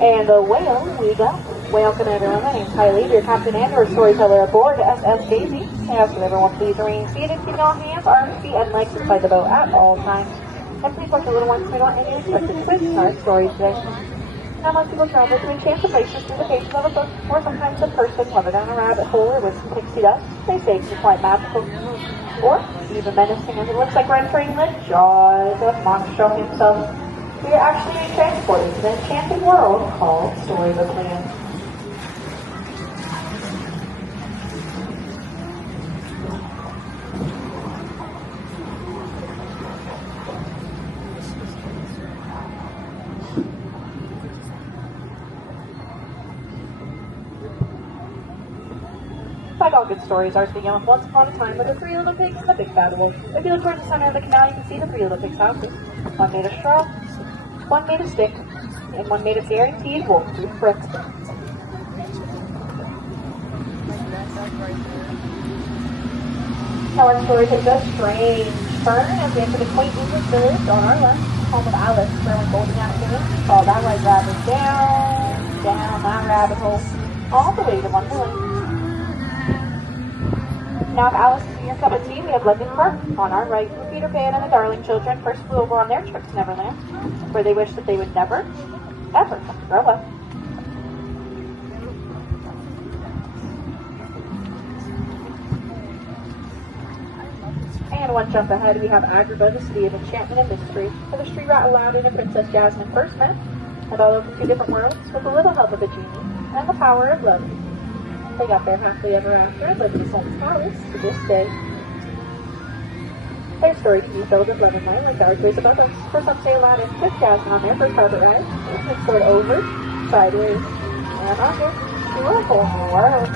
And the whale, we go. Welcome everyone, my name's Kylie, your captain and your storyteller aboard SS Daisy. I ask that everyone please remain seated, keeping all hands, arms, feet, and legs inside the boat at all times. And please watch the little ones so we don't have any unexpected twists in our story today. Now most people travel to enchanted places through the pages of a book, or sometimes a person, whether down a rabbit hole or with some pixie dust, they say it's quite magical. Or even menacing as it looks like we're entering the jaws of Monstro himself. We are actually being transported to the enchanted world called Storybook Land. Like all good stories, ours began with once upon a time with the three little pigs and the big bad wolf. If you look towards the center of the canal, you can see the three little pigs' houses. One made of straw, one made of stick, and one made of guaranteed wolf-proof bricks. Now our story takes a strange turn as we enter the quaint English village on our left, home of Alice, throwing golden afternoon. Follow that white rabbit down that rabbit hole, all the way to Wonderland. Now if Alice is in your cup of tea, we have London Park on our right, where Peter Pan and the Darling children first flew over on their trip to Neverland, where they wished that they would never, ever have to grow up. And one jump ahead, we have Agrabah, the city of enchantment and mystery, where the street rat Aladdin and Princess Jasmine first met, and all over two different worlds, with a little help of a genie, and the power of love. They got there happily ever after and lived in the Sultan's palace to this day. Their story can be filled with love and light like ours ways above us. For some say Aladdin took Jasmine on their first carpet ride, and soared over, sideways, and under, to a whole new world.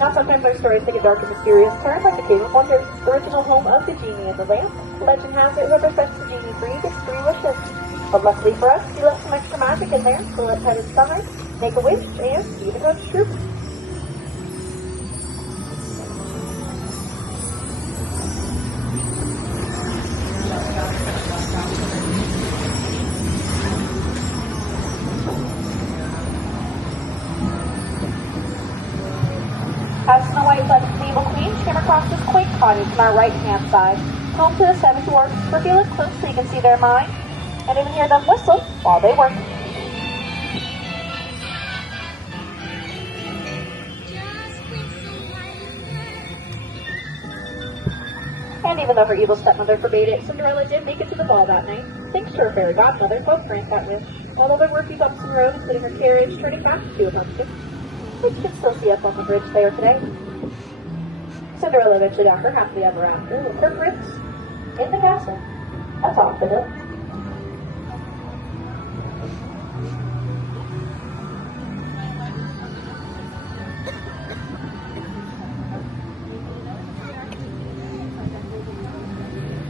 Now sometimes our stories take a dark and mysterious turn, like the Cave of Wonders, the original home of the genie and the lamp. Legend has it whoever sets the genie free gets 3 wishes. But luckily for us, he left some extra magic in there, so let's head inside, make a wish, and see if it comes true. As Snow White led the Evil Queen, she came across this quaint cottage on our right-hand side, home to the 7 dwarfs, where if you look closely you can see their mind, and even hear them whistle while they work. And even though her evil stepmother forbade it, Cinderella did make it to the ball that night, thanks to her fairy godmother who helped grant that wish. Although there were a few bumps in the road, including her carriage turning back to a pumpkin, which you can still see up on the bridge there today. Cinderella eventually got her happily ever after with her prince in the castle atop the hill.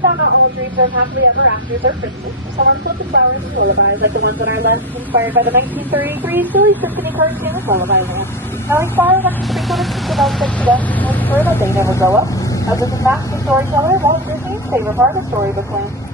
Now not all dreams are happily ever after or Christmas. Some are filled with flowers and lullabies like the ones on our left, inspired by the 1933 Silly Symphony cartoon Lullaby Land. Now each flower has sprinkled a piece of elf to them to ensure that they never grow up, as this is master storyteller Walt Disney's favorite part of Storybook Land.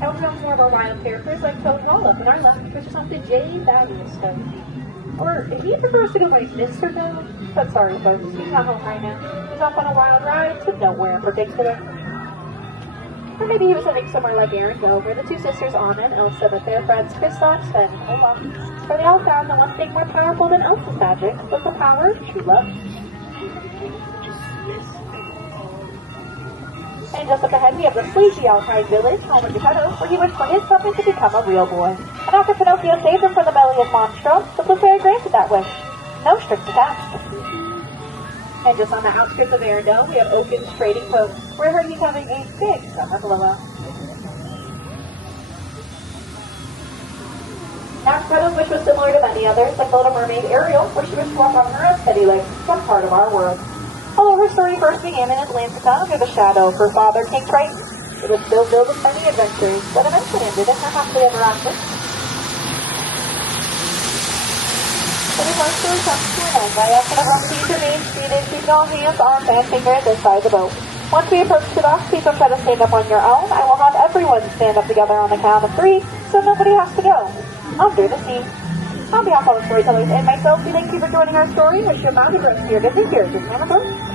Now we have more of our wild characters like Toad Roll-Up on our left, which is home to J. Thaddeus Toad. Or if he prefers to go by Mr. Toad, but sorry folks, he's not home right now. He's off on a wild ride to nowhere in particular. Or maybe he was heading somewhere like Arendelle, where the 2 sisters Anna and Elsa met their friends Kristoff, Sven, and Olaf. For they all found that one thing more powerful than Elsa's magic was the power of true love. And just up ahead we have the sleazy Alpine village, home of Geppetto, where he wished for his puppet to become a real boy. And after Pinocchio saved him from the belly of Monstro, the Blue Fairy granted that wish. No strings attached. And just on the outskirts of Arendelle, we have Oaken's Trading Post, where I heard he's having a big summer blowout. Now cast title, which was similar to many others, like Little Mermaid Ariel, where she was to walk on her unsteady legs, some part of our world. Although her story first began in Atlantica under the shadow of her father, King Triton, it was still filled with many adventures that eventually ended in her happily ever after. But if our story comes to an end, I ask that everyone please remain seated, keeping all hands, arms, and fingers inside the boat. Once we approach the dock, please don't try to stand up on your own. I will have everyone stand up together on the count of 3, so nobody has to go under the sea. On behalf of all the storytellers and myself, we thank you for joining our story and wish you a fabulous rest of your visit here at Disneyland.